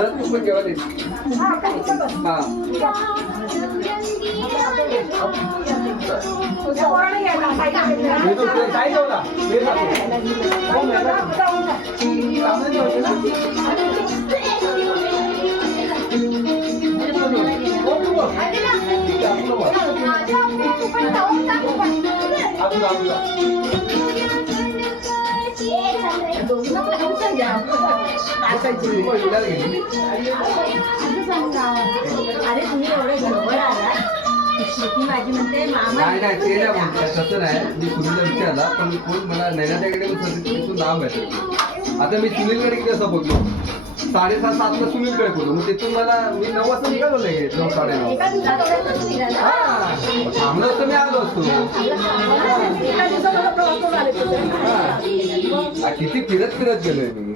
Sir तू पण जेवायला येते. हा मी तो काय जेवला अरे तुम्ही एवढे गडबड आला श्रुती माझी म्हणते मामा नाही नाही ते नाही म्हणतात तसं नाही मी सुनीलला विचारला पण कोण मला नैनाद्याकडे तिथून लांब आहे आता मी सुनीलकडे कसं बघलो 6:30-7ला सुनीलकडे बोललो मग तिथून मला मी 9 वाजता निघालो लगेच 9-9:30 थांबलो असतो मी आलो असतो किती फिरत फिरत गेलोय मी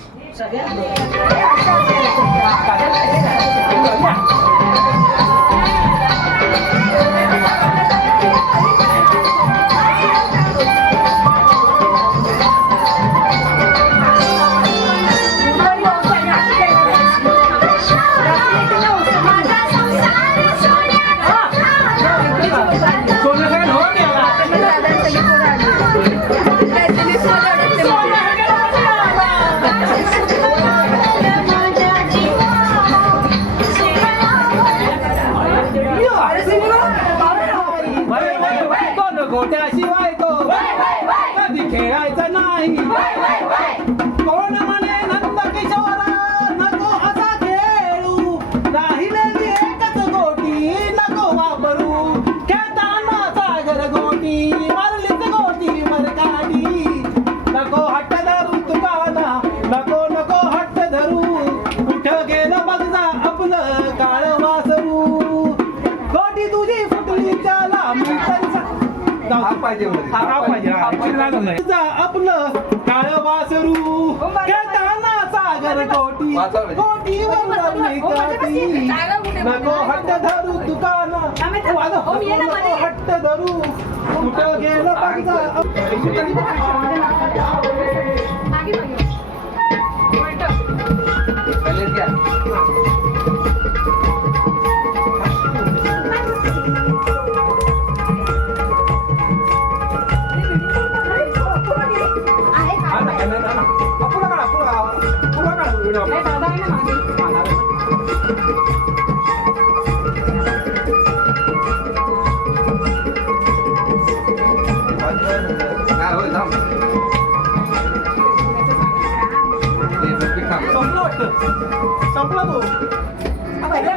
गोट्याशिवाय तो कधी खेळायचा नाही कोण म्हणे नंद किशोरा नको असा खेळू राहिलेली एकच गोटी नको वापरू खेळताना सागर गोटी मारलीच गोटी मरकाटी नको हट्ट धरू तुकाना नको नको हट्ट धरू कुठं गेलं बघ जा आपलं काळ वासरू गोटी तुझी फुटली त्याला मी आपलं काळ वासरू खेळताना सागर गोटी गोटीवर नको हट्ट धरू दुकान हट्ट धरू कुठं गेलं संपला तो पण